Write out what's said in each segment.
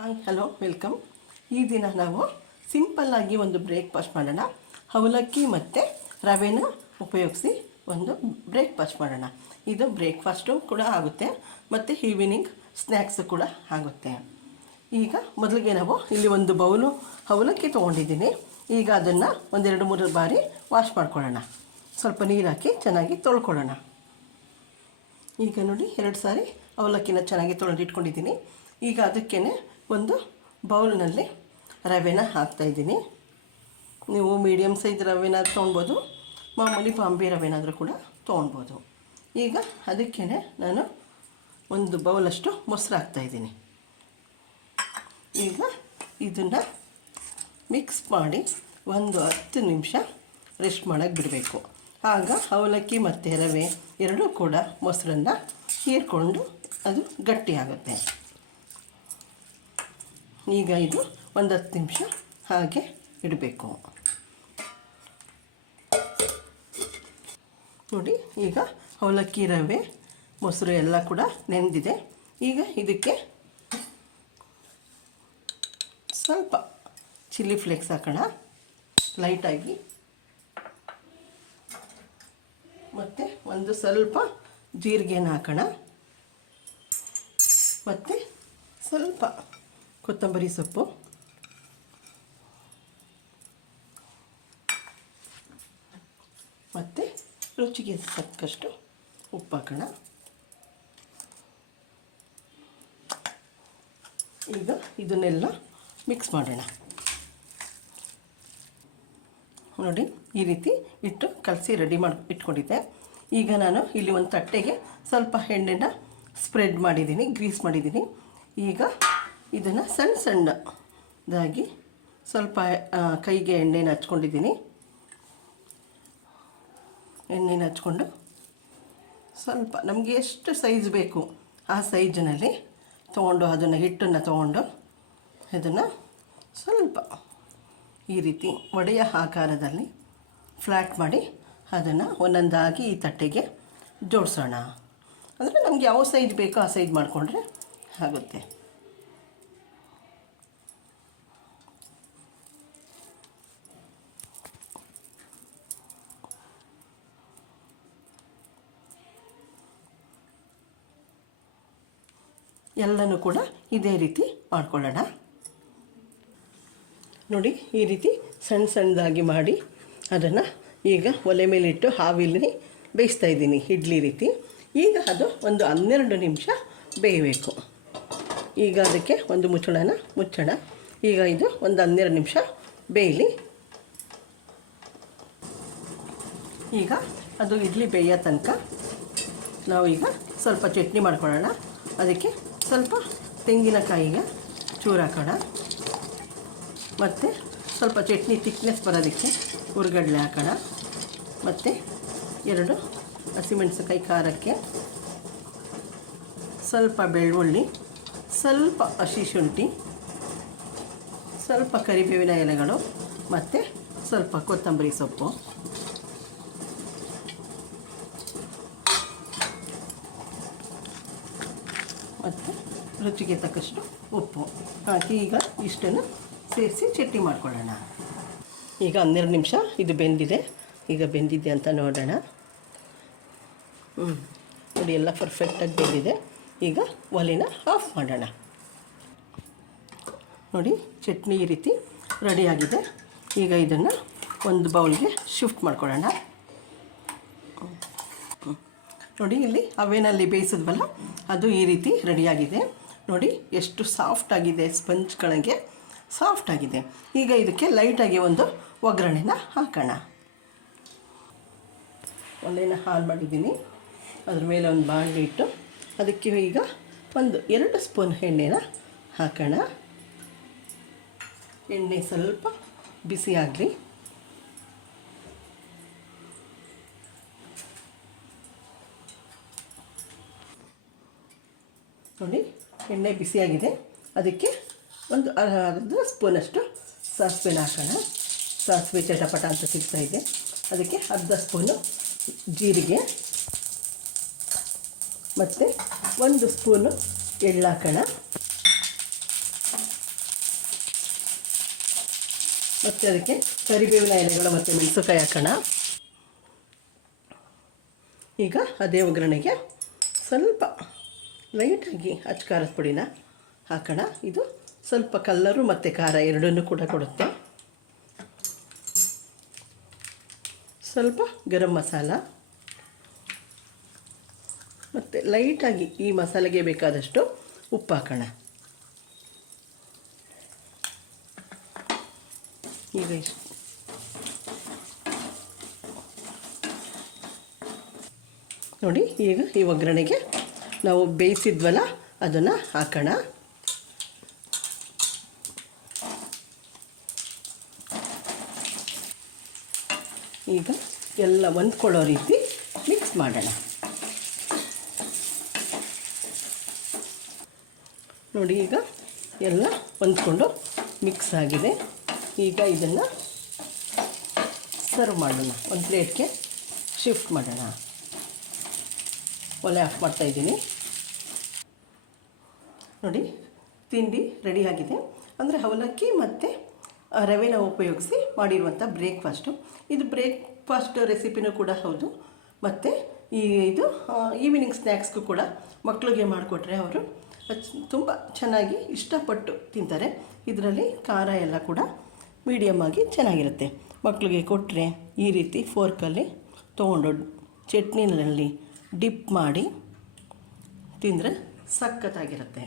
Hi hello welcome. ಈ ದಿನ ನಾವು ಸಿಂಪಲ್ಲಾಗಿ ಒಂದು ಬ್ರೇಕ್ಫಾಸ್ಟ್ ಮಾಡೋಣ. ಅವಲಕ್ಕಿ ಮತ್ತು ರವೆನ ಉಪಯೋಗಿಸಿ ಒಂದು ಬ್ರೇಕ್ಫಾಸ್ಟ್ ಮಾಡೋಣ. ಇದು ಬ್ರೇಕ್ಫಾಸ್ಟು ಕೂಡ ಆಗುತ್ತೆ ಮತ್ತು ಈವ್ನಿಂಗ್ ಸ್ನ್ಯಾಕ್ಸು ಕೂಡ ಆಗುತ್ತೆ. ಈಗ ಮೊದಲಿಗೆ ನಾವು ಇಲ್ಲಿ ಒಂದು ಬೌಲು ಅವಲಕ್ಕಿ ತೊಗೊಂಡಿದ್ದೀನಿ. ಈಗ ಅದನ್ನು ಒಂದೆರಡು ಮೂರು ಬಾರಿ ವಾಶ್ ಮಾಡ್ಕೊಳ್ಳೋಣ. ಸ್ವಲ್ಪ ನೀರು ಹಾಕಿ ಚೆನ್ನಾಗಿ ತೊಳ್ಕೊಳ್ಳೋಣ. ಈಗ ನೋಡಿ 2 ಸಾರಿ ಅವಲಕ್ಕಿನ ಚೆನ್ನಾಗಿ ತೊಳೆದಿಟ್ಕೊಂಡಿದ್ದೀನಿ. ಈಗ ಅದಕ್ಕೇ ಒಂದು ಬೌಲ್ನಲ್ಲಿ ರವೆನ ಹಾಕ್ತಾಯಿದ್ದೀನಿ. ನೀವು ಮೀಡಿಯಮ್ ಸೈಜ್ ರವೆನ ತೊಗೊಳ್ಬೋದು, ಮಾಮೂಲಿ ಬಾಂಬೆ ರವೆನಾದರೂ ಕೂಡ ತೊಗೊಳ್ಬೋದು. ಈಗ ಅದಕ್ಕೇ ನಾನು ಒಂದು ಬೌಲಷ್ಟು ಮೊಸರು ಹಾಕ್ತಾಯಿದ್ದೀನಿ. ಈಗ ಇದನ್ನು ಮಿಕ್ಸ್ ಮಾಡಿ ಒಂದು 10 ನಿಮಿಷ ರೆಸ್ಟ್ ಮಾಡೋಕ್ಕೆ ಬಿಡಬೇಕು. ಆಗ ಅವಲಕ್ಕಿ ಮತ್ತು ರವೆ ಎರಡೂ ಕೂಡ ಮೊಸರನ್ನು ಹೀರ್ಕೊಂಡು ಅದು ಗಟ್ಟಿಯಾಗುತ್ತೆ. ಈಗ ಇದು ಒಂದು 10 ನಿಮಿಷ ಹಾಗೆ ಇಡಬೇಕು. ನೋಡಿ, ಈಗ ಅವಲಕ್ಕಿ ರವೆ ಮೊಸರು ಎಲ್ಲ ಕೂಡ ನೆಂದಿದೆ. ಈಗ ಇದಕ್ಕೆ ಸ್ವಲ್ಪ ಚಿಲ್ಲಿ ಫ್ಲೇಕ್ಸ್ ಹಾಕೋಣ ಲೈಟಾಗಿ, ಮತ್ತು ಒಂದು ಸ್ವಲ್ಪ ಜೀರಿಗೆನ ಹಾಕೋಣ, ಮತ್ತು ಸ್ವಲ್ಪ ಕೊತ್ತಂಬರಿ ಸೊಪ್ಪು, ಮತ್ತು ರುಚಿಗೆ ತಕ್ಕಷ್ಟು ಉಪ್ಪು ಹಾಕೋಣ. ಈಗ ಇದನ್ನೆಲ್ಲ ಮಿಕ್ಸ್ ಮಾಡೋಣ. ನೋಡಿ, ಈ ರೀತಿ ಇಟ್ಟು ಕಲಸಿ ರೆಡಿ ಮಾಡಿ ಇಟ್ಕೊಂಡಿದ್ದೆ. ಈಗ ನಾನು ಇಲ್ಲಿ ಒಂದು ತಟ್ಟೆಗೆ ಸ್ವಲ್ಪ ಎಣ್ಣೆನ ಸ್ಪ್ರೆಡ್ ಮಾಡಿದ್ದೀನಿ, ಗ್ರೀಸ್ ಮಾಡಿದ್ದೀನಿ. ಈಗ ಇದನ್ನು ಸಣ್ಣ ಸಣ್ಣದಾಗಿ ಸ್ವಲ್ಪ ಕೈಗೆ ಎಣ್ಣೆನ ಹಚ್ಕೊಂಡಿದ್ದೀನಿ. ಎಣ್ಣೆನ ಹಚ್ಕೊಂಡು ಸ್ವಲ್ಪ ನಮಗೆ ಎಷ್ಟು ಸೈಜ್ ಬೇಕು ಆ ಸೈಜಿನಲ್ಲಿ ತೊಗೊಂಡು ಅದನ್ನು ಹಿಟ್ಟನ್ನು ತೊಗೊಂಡು ಇದನ್ನು ಸ್ವಲ್ಪ ಈ ರೀತಿ ಒಡೆಯ ಆಕಾರದಲ್ಲಿ ಫ್ಲ್ಯಾಟ್ ಮಾಡಿ ಅದನ್ನು ಒಂದೊಂದಾಗಿ ಈ ತಟ್ಟೆಗೆ ಜೋಡಿಸೋಣ. ಅಂದರೆ ನಮಗೆ ಯಾವ ಸೈಜ್ ಬೇಕೋ ಆ ಸೈಜ್ ಮಾಡಿಕೊಂಡ್ರೆ ಆಗುತ್ತೆ. ಎಲ್ಲನೂ ಕೂಡ ಇದೇ ರೀತಿ ಮಾಡ್ಕೊಳ್ಳೋಣ. ನೋಡಿ, ಈ ರೀತಿ ಸಣ್ಣ ಸಣ್ಣದಾಗಿ ಮಾಡಿ ಅದನ್ನು ಈಗ ಒಲೆ ಮೇಲಿಟ್ಟು ಆವಿಲಿ ಬೇಯಿಸ್ತಾ ಇದ್ದೀನಿ, ಇಡ್ಲಿ ರೀತಿ. ಈಗ ಅದು ಒಂದು 12 ನಿಮಿಷ ಬೇಯಬೇಕು. ಈಗ ಅದಕ್ಕೆ ಒಂದು ಮುಚ್ಚೋಣ. ಈಗ ಇದು ಒಂದು 12 ನಿಮಿಷ ಬೇಯಲಿ. ಈಗ ಅದು ಇಡ್ಲಿ ಬೇಯೋ ತನಕ ನಾವು ಈಗ ಸ್ವಲ್ಪ ಚಟ್ನಿ ಮಾಡ್ಕೊಳ್ಳೋಣ. ಅದಕ್ಕೆ ಸ್ವಲ್ಪ ತೆಂಗಿನಕಾಯಿಗೆ ಚೂರು ಹಾಕೋಣ, ಮತ್ತು ಸ್ವಲ್ಪ ಚಟ್ನಿ ತಿಕ್ನೆಸ್ ಬರೋದಕ್ಕೆ ಹುರ್ಗಡ್ಲೆ ಹಾಕೋಣ, ಮತ್ತು 2 ಹಸಿಮೆಣಸಿನಕಾಯಿ ಖಾರಕ್ಕೆ, ಸ್ವಲ್ಪ ಬೆಳ್ಳುಳ್ಳಿ, ಸ್ವಲ್ಪ ಹಸಿ ಶುಂಠಿ, ಸ್ವಲ್ಪ ಕರಿಬೇವಿನ ಎಲೆಗಳು, ಮತ್ತು ಸ್ವಲ್ಪ ಕೊತ್ತಂಬರಿ ಸೊಪ್ಪು, ಮತ್ತು ರುಚಿಗೆ ತಕ್ಕಷ್ಟು ಉಪ್ಪು ಹಾಕಿ ಈಗ ಇಷ್ಟನ್ನು ಸೇರಿಸಿ ಚಟ್ನಿ ಮಾಡ್ಕೊಳ್ಳೋಣ. ಈಗ 12 ನಿಮಿಷ ಇದು ಬೆಂದಿದೆ. ಈಗ ಬೆಂದಿದೆ ಅಂತ ನೋಡೋಣ. ನೋಡಿ, ಎಲ್ಲ ಪರ್ಫೆಕ್ಟಾಗಿ ಬೆಂದಿದೆ. ಈಗ ಒಲೆನ ಆಫ್ ಮಾಡೋಣ. ನೋಡಿ, ಚಟ್ನಿ ಈ ರೀತಿ ರೆಡಿಯಾಗಿದೆ. ಈಗ ಇದನ್ನು ಒಂದು ಬೌಲ್ಗೆ ಶಿಫ್ಟ್ ಮಾಡ್ಕೊಳ್ಳೋಣ. ನೋಡಿ, ಇಲ್ಲಿ ಅವೇನಲ್ಲಿ ಬೇಯಿಸಿದ್ವಲ್ಲ ಅದು ಈ ರೀತಿ ರೆಡಿಯಾಗಿದೆ. ನೋಡಿ, ಎಷ್ಟು ಸಾಫ್ಟಾಗಿದೆ, ಸ್ಪಂಜ್ಗಳಿಗೆ ಸಾಫ್ಟಾಗಿದೆ. ಈಗ ಇದಕ್ಕೆ ಲೈಟಾಗಿ ಒಂದು ಒಗ್ಗರಣೆನ ಹಾಕೋಣ. ಒಲೆನ ಆನ್ ಮಾಡಿದ್ದೀನಿ. ಅದ್ರ ಮೇಲೆ ಒಂದು ಬಾಣಲೆ ಇಟ್ಟು ಅದಕ್ಕೆ ಈಗ ಒಂದು 2 ಸ್ಪೂನ್ ಎಣ್ಣೆನ ಹಾಕೋಣ. ಎಣ್ಣೆ ಸ್ವಲ್ಪ ಬಿಸಿ ಆಗಲಿ. ನೋಡಿ, ಎಣ್ಣೆ ಬಿಸಿಯಾಗಿದೆ. ಅದಕ್ಕೆ ಒಂದು ಅರ್ಧ ಸ್ಪೂನಷ್ಟು ಸಾಸಿವೆನ ಹಾಕೋಣ. ಸಾಸಿವೆ ಚಟಪಟ ಅಂತ ಸಿಗ್ತಾಯಿದೆ. ಅದಕ್ಕೆ ಅರ್ಧ ಸ್ಪೂನು ಜೀರಿಗೆ, ಮತ್ತು 1 ಸ್ಪೂನು ಎಳ್ಳು ಹಾಕೋಣ. ಮತ್ತು ಅದಕ್ಕೆ ಕರಿಬೇವಿನ ಎಲೆಗಳು ಮತ್ತು ಮೆಣಸುಕಾಯಿ ಹಾಕೋಣ. ಈಗ ಅದೇ ಒಗ್ಗರಣೆಗೆ ಸ್ವಲ್ಪ ಲೈಟಾಗಿ ಅಚ್ಕಾರದ ಪುಡಿನ ಹಾಕೋಣ. ಇದು ಸ್ವಲ್ಪ ಕಲ್ಲರು ಮತ್ತು ಖಾರ ಎರಡನ್ನೂ ಕೂಡ ಕೊಡುತ್ತೆ. ಸ್ವಲ್ಪ ಗರಂ ಮಸಾಲ ಮತ್ತು ಲೈಟಾಗಿ ಈ ಮಸಾಲೆಗೆ ಬೇಕಾದಷ್ಟು ಉಪ್ಪು ಹಾಕೋಣ. ಈಗ ನೋಡಿ, ಈಗ ಈ ಒಗ್ಗರಣೆಗೆ ನಾವು ಬೇಯಿಸಿದ್ವಲ್ಲ ಅದನ್ನು ಹಾಕೋಣ. ಈಗ ಎಲ್ಲ ಹೊಂದ್ಕೊಳ್ಳೋ ರೀತಿ ಮಿಕ್ಸ್ ಮಾಡೋಣ. ನೋಡಿ, ಈಗ ಎಲ್ಲ ಹೊಂದ್ಕೊಂಡು ಮಿಕ್ಸ್ ಆಗಿದೆ. ಈಗ ಇದನ್ನು ಸರ್ವ್ ಮಾಡೋಣ. ಒಂದು ಪ್ಲೇಟ್ಗೆ ಶಿಫ್ಟ್ ಮಾಡೋಣ. ಒಲೆ ಆಫ್ ಮಾಡ್ತಾಯಿದ್ದೀನಿ. ನೋಡಿ, ತಿಂಡಿ ರೆಡಿಯಾಗಿದೆ. ಅಂದರೆ ಅವಲಕ್ಕಿ ಮತ್ತು ರವೆನ ಉಪಯೋಗಿಸಿ ಮಾಡಿರುವಂಥ ಬ್ರೇಕ್ಫಾಸ್ಟು. ಇದು ಬ್ರೇಕ್ಫಾಸ್ಟ್ ರೆಸಿಪಿನೂ ಕೂಡ ಹೌದು. ಮತ್ತು ಇದು ಈವ್ನಿಂಗ್ ಸ್ನ್ಯಾಕ್ಸ್ಗೂ ಕೂಡ ಮಕ್ಕಳಿಗೆ ಮಾಡಿಕೊಟ್ರೆ ಅವರು ತುಂಬ ಚೆನ್ನಾಗಿ ಇಷ್ಟಪಟ್ಟು ತಿಂತಾರೆ. ಇದರಲ್ಲಿ ಖಾರ ಎಲ್ಲ ಕೂಡ ಮೀಡಿಯಮ್ ಆಗಿ ಚೆನ್ನಾಗಿರುತ್ತೆ. ಮಕ್ಕಳಿಗೆ ಕೊಟ್ಟರೆ ಈ ರೀತಿ ಫೋರ್ಕಲ್ಲಿ ತೊಗೊಂಡು ಚಟ್ನಿನಲ್ಲಿ ಡಿಪ್ ಮಾಡಿ ತಿಂದರೆ ಸಖತ್ತಾಗಿರುತ್ತೆ.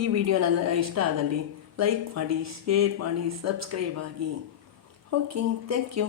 ಈ ವಿಡಿಯೋ ನನ್ನ ಇಷ್ಟ ಆದಲ್ಲಿ ಲೈಕ್ ಮಾಡಿ, ಶೇರ್ ಮಾಡಿ, ಸಬ್ಸ್ಕ್ರೈಬ್ ಆಗಿ. Okay, thank you.